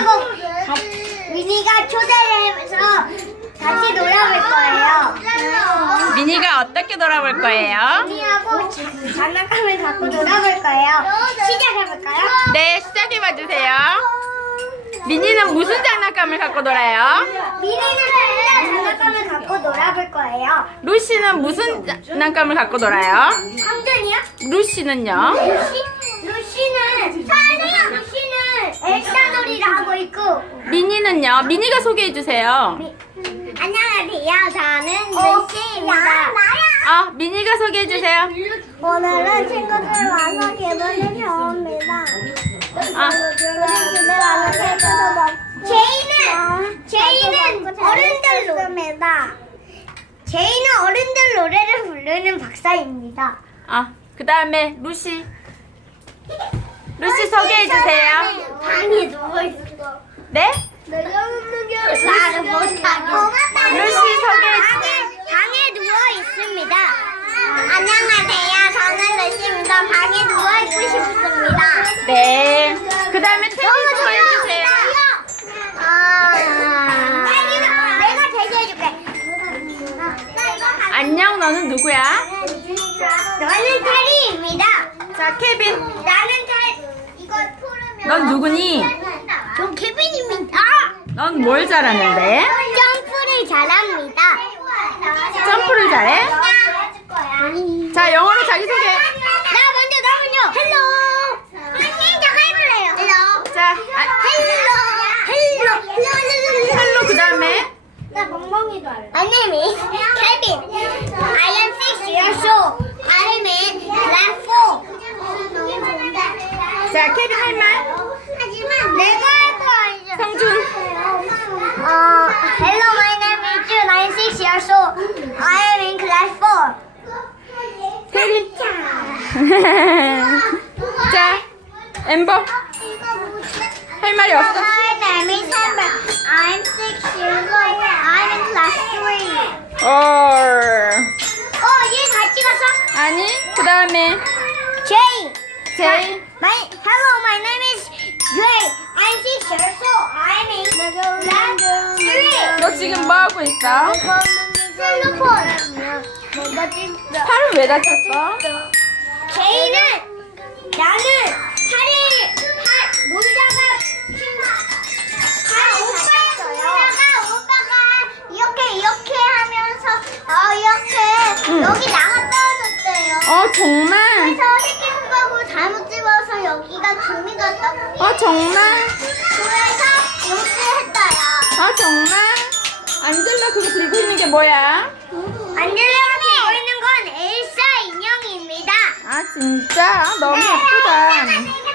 미니하고 가- 미니가 초대를 해서 같이 놀아볼 거예요. 미니가 어떻게 돌아볼 거예요? 미니하고 자- 장난감을 갖고 놀아볼 거예요. 시작해볼까요? 네, 시작해봐 주세요. 미니는 무슨 장난감을 갖고 놀아요? 미니는 일단 장난감을 갖고 놀아볼 거예요. 루시는 무슨 장난감을 갖고 놀아요? 삼촌이요? 루시는요? 루시? 루시는 사랑해요. 루시는 엘사 놀이를 하고 있고 미니는요? 미니가 소개해 주세요. 안녕하세요. 저는 루시입니다. 아, 미니가 소개해 주세요. 오늘은 친구들 와서 개불을 배웁니다. 아. 우리 집에 와서 케이크도 먹고. 제이는 제이는 어른들 노래입니다. 제이는 어른들 노래를 부르는 박사입니다. 아, 그 다음에 루시. 루시 소개해 주세요. 네. 그 다음에 테디 소개해 주세요. 아, 내가 대시해줄게. 안녕, 너는 누구야? 너는 테리입니다. 자, 케빈. 나는 테 이거 풀으면. 넌 누구니? 전 케빈입니다. 넌 뭘 잘하는데? 점프를 잘합니다. 점프를 잘해? 자, 영어로 자기소개. 나 먼저 나 먼저. 헬로. 한민정 해볼래요. 헬로. 자, 아, 헬로. 헬로. 헬로. 헬로 그 다음에. 나 멍멍이도 할래. My name is Kevin. I am six years old. I am in class four. 자, 케빈 할 말. 하지만 내가 할거 아니죠. 성준. 어, hello, my name is June. I am six years old. I am in class four. 케빈. 자, 엠버. 할 말이 없어. My name is Amber. I'm six years old. I'm in class three. 어. 어, 얘 다 찍었어? 아니, 그 다음에. Jay. 제이. My hello, my name is Jay. I'm six years old. I'm in class three. 너 지금 뭐 하고 있어? 셀로폰. 내가 찍다. 팔을 왜 다쳤어? 제이는 나는 잘못 집어서 여기가 금이 갔다고. 어, 정말? 그래서 했다요. 아, 정말? 안젤라 그거 들고 있는 게 뭐야? 안젤라가 들고 있는 건 엘사 인형입니다. 아, 진짜? 너무 예쁘다. 내가